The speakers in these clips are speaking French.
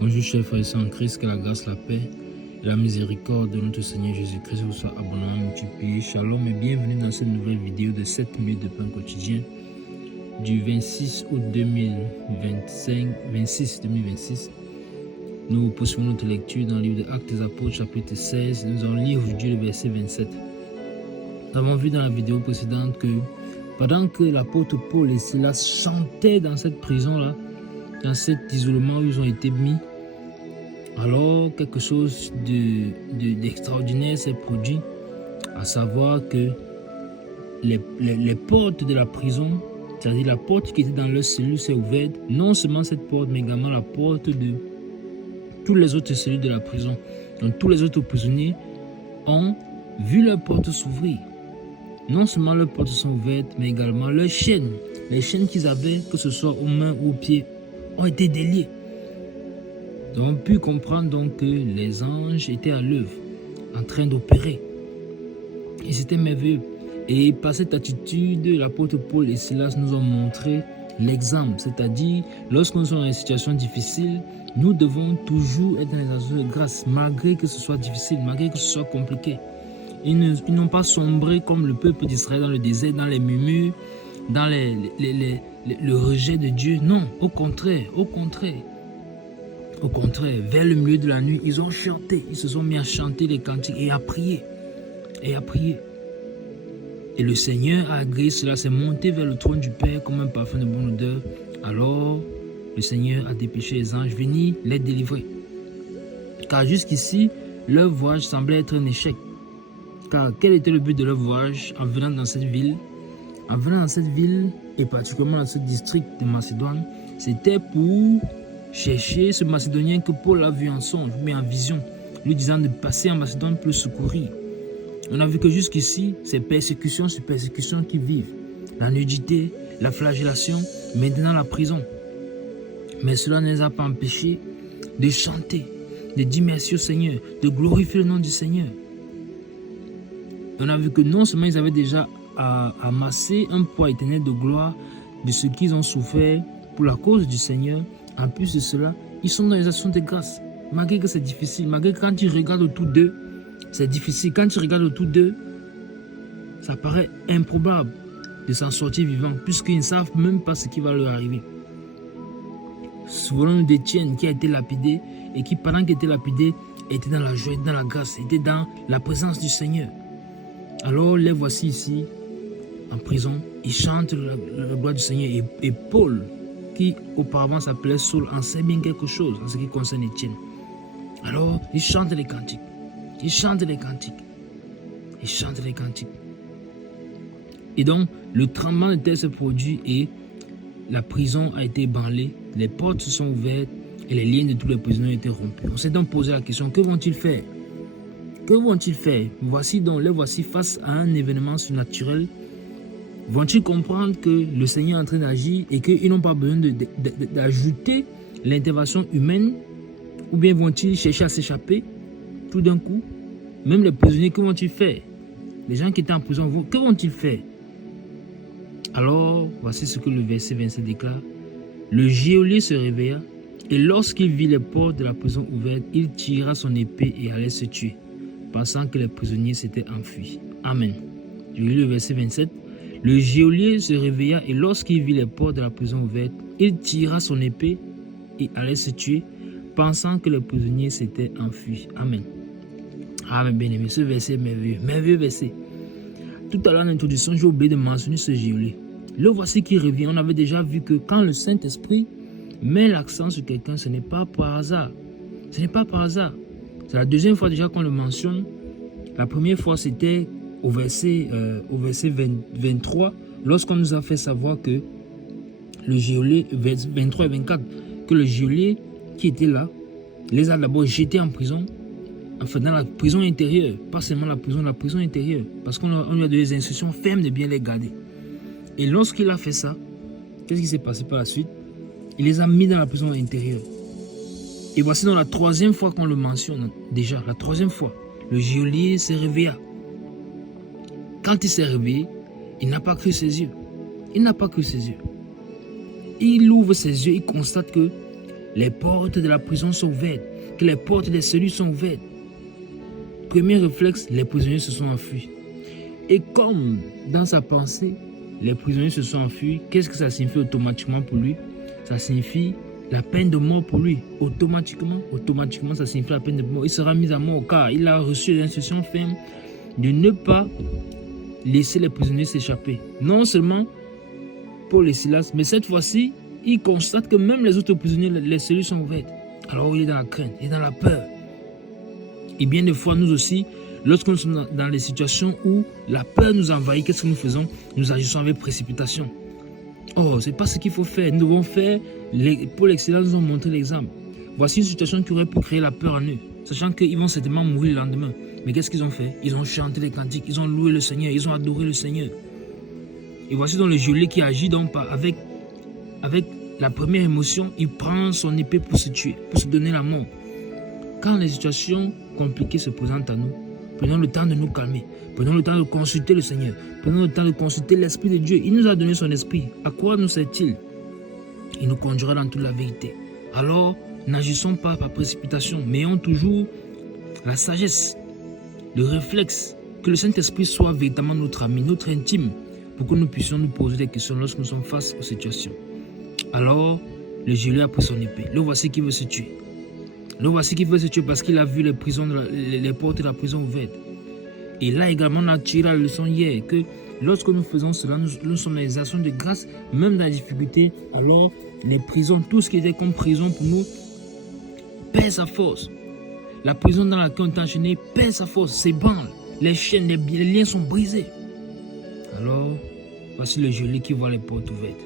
Bonjour chers frères et sœurs en Christ, que la grâce, la paix et la miséricorde de notre Seigneur Jésus-Christ vous soit abondamment multipliée. Shalom et bienvenue dans cette nouvelle vidéo de 7 minutes de pain quotidien du 26 août 2026. Nous poursuivons notre lecture dans le livre des Actes des Apôtres chapitre 16. Nous allons lire aujourd'hui le verset 27. Nous avons vu dans la vidéo précédente que pendant que l'apôtre Paul et Silas chantaient dans cette prison-là, dans cet isolement où ils ont été mis, alors quelque chose d'extraordinaire s'est produit, à savoir que les portes de la prison, c'est-à-dire la porte qui était dans leur cellule s'est ouverte. Non seulement cette porte, mais également la porte de toutes les autres cellules de la prison. Donc tous les autres prisonniers ont vu leurs portes s'ouvrir. Non seulement leurs portes sont ouvertes, mais également leurs chaînes. Les chaînes qu'ils avaient, que ce soit aux mains ou aux pieds, ont été déliés. Donc, on a pu comprendre donc que les anges étaient à l'œuvre, en train d'opérer. Et c'était merveilleux. Et par cette attitude, l'apôtre Paul et Silas nous ont montré l'exemple. C'est-à-dire, lorsque nous sommes dans une situation difficile, nous devons toujours être dans les actions de grâce, malgré que ce soit difficile, malgré que ce soit compliqué. Ils n'ont pas sombré comme le peuple d'Israël dans le désert, dans les murmures, dans le rejet de Dieu. Non, au contraire, vers le milieu de la nuit, ils ont chanté, ils se sont mis à chanter les cantiques et à prier, Et le Seigneur a agréé cela, s'est monté vers le trône du Père comme un parfum de bonne odeur. Alors, le Seigneur a dépêché les anges, venir les délivrer. Car jusqu'ici, leur voyage semblait être un échec. Car quel était le but de leur voyage en venant dans cette ville? En venant dans cette ville, et particulièrement dans ce district de Macédoine, c'était pour chercher ce Macédonien que Paul a vu en songe, mais en vision, lui disant de passer en Macédoine pour le secourir. On a vu que jusqu'ici, c'est persécution sur persécution qui vivent. La nudité, la flagellation, maintenant la prison. Mais cela ne les a pas empêchés de chanter, de dire merci au Seigneur, de glorifier le nom du Seigneur. On a vu que non seulement ils avaient déjà amassé un poids éternel de gloire de ce qu'ils ont souffert pour la cause du Seigneur, en plus de cela, ils sont dans les actions de grâce. Malgré que c'est difficile, malgré que quand tu regardes autour d'eux, c'est difficile. Quand tu regardes autour d'eux, ça paraît improbable de s'en sortir vivant, puisqu'ils ne savent même pas ce qui va leur arriver. Souvenons-nous d'Étienne qui a été lapidé et qui, pendant qu'il était lapidé, était dans la joie, dans la grâce, était dans la présence du Seigneur. Alors les voici ici, en prison, ils chantent la gloire du Seigneur. Et Paul, qui auparavant s'appelait Saul, en sait bien quelque chose en ce qui concerne Étienne. Alors, ils chantent les cantiques. Et donc, le tremblement de terre se produit et la prison a été ébranlée, les portes se sont ouvertes et les liens de tous les prisonniers ont été rompus. On s'est donc posé la question, que vont-ils faire? Que vont-ils faire? Les voici face à un événement surnaturel. Vont-ils comprendre que le Seigneur est en train d'agir et qu'ils n'ont pas besoin d'ajouter l'intervention humaine? Ou bien vont-ils chercher à s'échapper tout d'un coup? Même les prisonniers, que vont-ils faire? Les gens qui étaient en prison, que vont-ils faire? Alors, voici ce que le verset 27 déclare. Le geôlier se réveilla et lorsqu'il vit les portes de la prison ouvertes, il tira son épée et allait se tuer, pensant que les prisonniers s'étaient enfuis. Amen. Je lis le verset 27. Le geôlier se réveilla et lorsqu'il vit les portes de la prison ouvertes, il tira son épée et allait se tuer, pensant que les prisonniers s'étaient enfuis. Amen. Amen, bien-aimé. Ce verset est merveilleux. Merveilleux verset. Tout à l'heure, en introduction, j'ai oublié de mentionner ce geôlier. Le voici qui revient. On avait déjà vu que quand le Saint-Esprit met l'accent sur quelqu'un, ce n'est pas par hasard. Ce n'est pas par hasard. C'est la deuxième fois déjà qu'on le mentionne. La première fois, c'était au verset 23, lorsqu'on nous a fait savoir que le geôlier, 23 et 24, que le geôlier qui était là, les a d'abord jetés en prison, enfin dans la prison intérieure, pas seulement la prison intérieure, parce qu'on lui a donné des instructions fermes de bien les garder. Et lorsqu'il a fait ça, qu'est-ce qui s'est passé par la suite? Il les a mis dans la prison intérieure. Et voici dans la troisième fois qu'on le mentionne, déjà, la troisième fois, le geôlier s'est réveillé. Quand il s'est réveillé, il n'a pas cru ses yeux. Il ouvre ses yeux, il constate que les portes de la prison sont ouvertes, que les portes des cellules sont ouvertes. Premier réflexe, les prisonniers se sont enfuis. Et comme dans sa pensée, les prisonniers se sont enfuis, qu'est-ce que ça signifie automatiquement pour lui? Ça signifie la peine de mort pour lui. Automatiquement, ça signifie la peine de mort. Il sera mis à mort car il a reçu l'instruction ferme de ne pas laisser les prisonniers s'échapper. Non seulement Paul et Silas, mais cette fois-ci, il constate que même les autres prisonniers, les cellules sont ouvertes. Alors il est dans la crainte, il est dans la peur. Et bien des fois, nous aussi, lorsque nous sommes dans des situations où la peur nous envahit, qu'est-ce que nous faisons? Nous agissons avec précipitation. Oh, ce n'est pas ce qu'il faut faire. Nous devons faire, Paul et Silas nous ont montré l'exemple. Voici une situation qui aurait pu créer la peur en eux, sachant qu'ils vont certainement mourir le lendemain. Mais qu'est-ce qu'ils ont fait? Ils ont chanté les cantiques, ils ont loué le Seigneur, ils ont adoré le Seigneur. Et voici donc le geôlier qui agit donc avec la première émotion, il prend son épée pour se tuer, pour se donner la mort. Quand les situations compliquées se présentent à nous, prenons le temps de nous calmer, prenons le temps de consulter le Seigneur, prenons le temps de consulter l'Esprit de Dieu. Il nous a donné son Esprit. À quoi nous sert-il? Il nous conduira dans toute la vérité. Alors, n'agissons pas par précipitation, mais ayons toujours la sagesse, le réflexe, que le Saint-Esprit soit véritablement notre ami, notre intime, pour que nous puissions nous poser des questions lorsque nous sommes face aux situations. Alors, le geôlier a pris son épée. Le voici qui veut se tuer. Le voici qui veut se tuer parce qu'il a vu les portes de la prison ouvertes. Et là également, on a tiré la leçon hier que lorsque nous faisons cela, nous sommes dans les actions de grâce, même dans la difficulté. Alors, les prisons, tout ce qui était comme prison pour nous, perd sa force. La prison dans laquelle on est enchaîné perd sa force, s'ébranle. Les chaînes, les liens sont brisés. Alors, voici le geôlier qui voit les portes ouvertes.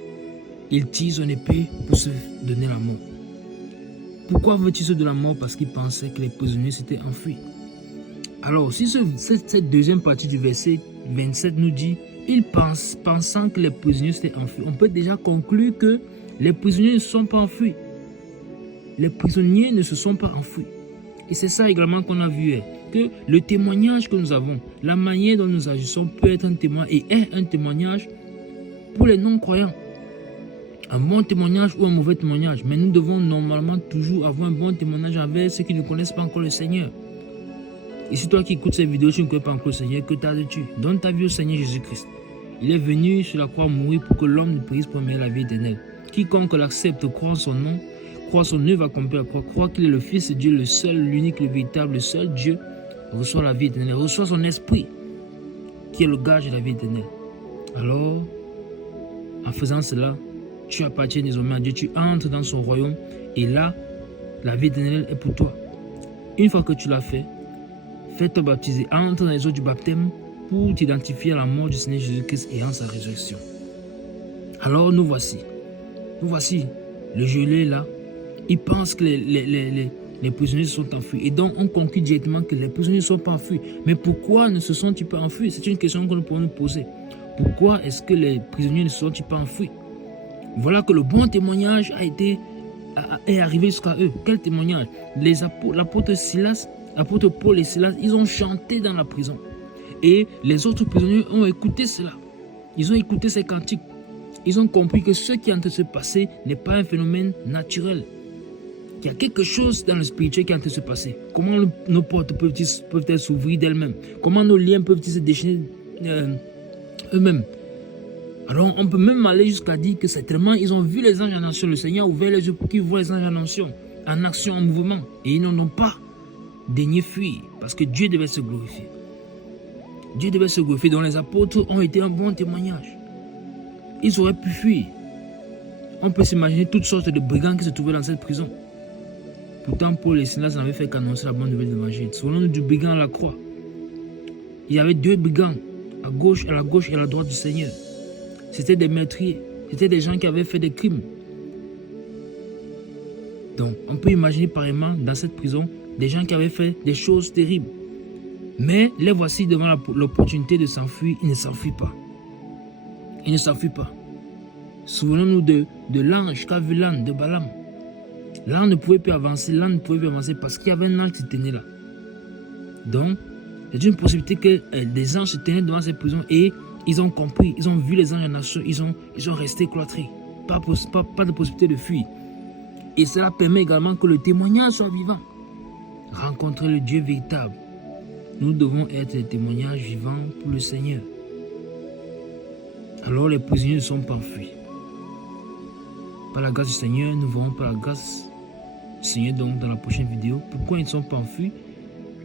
Il tire son épée pour se donner la mort. Pourquoi veut-il se donner la mort? Parce qu'il pensait que les prisonniers s'étaient enfuis. Alors, si cette deuxième partie du verset 27 nous dit, pensant que les prisonniers s'étaient enfuis, on peut déjà conclure que les prisonniers ne se sont pas enfuis. Les prisonniers ne se sont pas enfuis. Et c'est ça également qu'on a vu, que le témoignage que nous avons, la manière dont nous agissons peut être un témoignage et est un témoignage pour les non-croyants. Un bon témoignage ou un mauvais témoignage. Mais nous devons normalement toujours avoir un bon témoignage avec ceux qui ne connaissent pas encore le Seigneur. Et si toi qui écoutes cette vidéo, tu ne connais pas encore le Seigneur, que t'as-tu? Donne ta vie au Seigneur Jésus-Christ. Il est venu sur la croix mourir pour que l'homme ne périsse pour la vie éternelle. Quiconque l'accepte, croit en son nom, croit son œuvre accomplie à la croix, croit qu'il est le Fils de Dieu, le seul, l'unique, le véritable, le seul Dieu, reçoit la vie éternelle, reçoit son esprit, qui est le gage de la vie éternelle. Alors, en faisant cela, tu appartiens désormais à Dieu, tu entres dans son royaume et là, la vie éternelle est pour toi. Une fois que tu l'as fait, fais-toi baptiser, entre dans les eaux du baptême pour t'identifier à la mort du Seigneur Jésus-Christ et en sa résurrection. Alors nous voici, le geôlier est là, il pense que les prisonniers se sont enfuis et donc on conclut directement que les prisonniers ne sont pas enfuis. Mais pourquoi ne se sont-ils pas enfuis? C'est une question que nous pouvons nous poser. Pourquoi est-ce que les prisonniers ne se sont-ils pas enfuis? Voilà que le bon témoignage est arrivé jusqu'à eux. Quel témoignage? L'apôtre Paul et Silas, ils ont chanté dans la prison. Et les autres prisonniers ont écouté cela. Ils ont écouté ces cantiques. Ils ont compris que ce qui est en train de se passer n'est pas un phénomène naturel. Il y a quelque chose dans le spirituel qui est en train de se passer. Comment nos portes peuvent-elles s'ouvrir d'elles-mêmes? Comment nos liens peuvent-ils se déchaîner eux-mêmes? Alors on peut même aller jusqu'à dire que certainement ils ont vu les anges en action. Le Seigneur a ouvert les yeux pour qu'ils voient les anges en action, en mouvement. Et ils n'en ont pas daigné fuir parce que Dieu devait se glorifier. Dieu devait se glorifier. Donc les apôtres ont été un bon témoignage. Ils auraient pu fuir. On peut s'imaginer toutes sortes de brigands qui se trouvaient dans cette prison. Pourtant Paul et Silas n'avaient fait qu'annoncer la bonne nouvelle de l'évangile. Souvenons-nous du brigand à la croix. Il y avait deux brigands à la gauche et à la droite du Seigneur. C'était des meurtriers, c'était des gens qui avaient fait des crimes. Donc, on peut imaginer pareillement dans cette prison des gens qui avaient fait des choses terribles. Mais les voici devant l'opportunité de s'enfuir, ils ne s'enfuient pas. Ils ne s'enfuient pas. Souvenons-nous de l'ange qu'a vu l'âne de Balaam. L'âne ne pouvait plus avancer, parce qu'il y avait un ange qui tenait là. Donc, c'est une possibilité que des anges se tenaient devant cette prison et ils ont compris, ils ont vu les anges en action, ils ont resté cloîtrés. Pas de possibilité de fuir. Et cela permet également que le témoignage soit vivant. Rencontrer le Dieu véritable. Nous devons être des témoignages vivants pour le Seigneur. Alors les prisonniers ne sont pas enfuis. Par la grâce du Seigneur, nous verrons par la grâce du Seigneur donc dans la prochaine vidéo pourquoi ils ne sont pas enfuis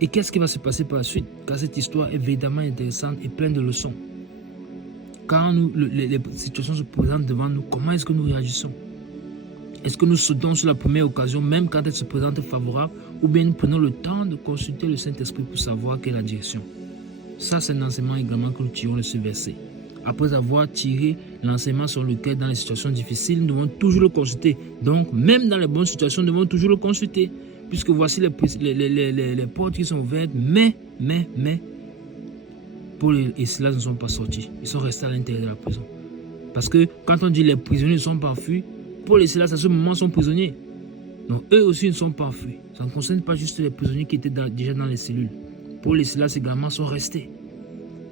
et qu'est-ce qui va se passer par la suite. Car cette histoire est évidemment intéressante et pleine de leçons. Quand les situations se présentent devant nous, comment est-ce que nous réagissons? Est-ce que nous sautons sur la première occasion, même quand elle se présente favorable, ou bien nous prenons le temps de consulter le Saint-Esprit pour savoir quelle est la direction? Ça, c'est un enseignement également que nous tirons de ce verset. Après avoir tiré l'enseignement sur lequel, dans les situations difficiles, nous devons toujours le consulter. Donc, même dans les bonnes situations, nous devons toujours le consulter. Puisque voici les portes qui sont ouvertes, mais, Paul et Silas ne sont pas sortis. Ils sont restés à l'intérieur de la prison. Parce que quand on dit les prisonniers ne sont pas enfuis, Paul et Silas à ce moment sont prisonniers. Donc eux aussi ne sont pas enfuis. Ça ne concerne pas juste les prisonniers qui étaient déjà dans les cellules. Paul et Silas également sont restés.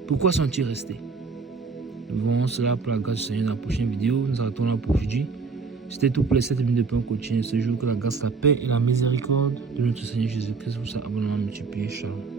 Pourquoi sont-ils restés? Nous verrons cela pour la grâce du Seigneur dans la prochaine vidéo. Nous arrêtons là pour aujourd'hui. C'était tout pour les 7 minutes de pain quotidien ce jour. Que la grâce, la paix et la miséricorde de notre Seigneur Jésus-Christ vous soient abondamment multipliés. Shalom.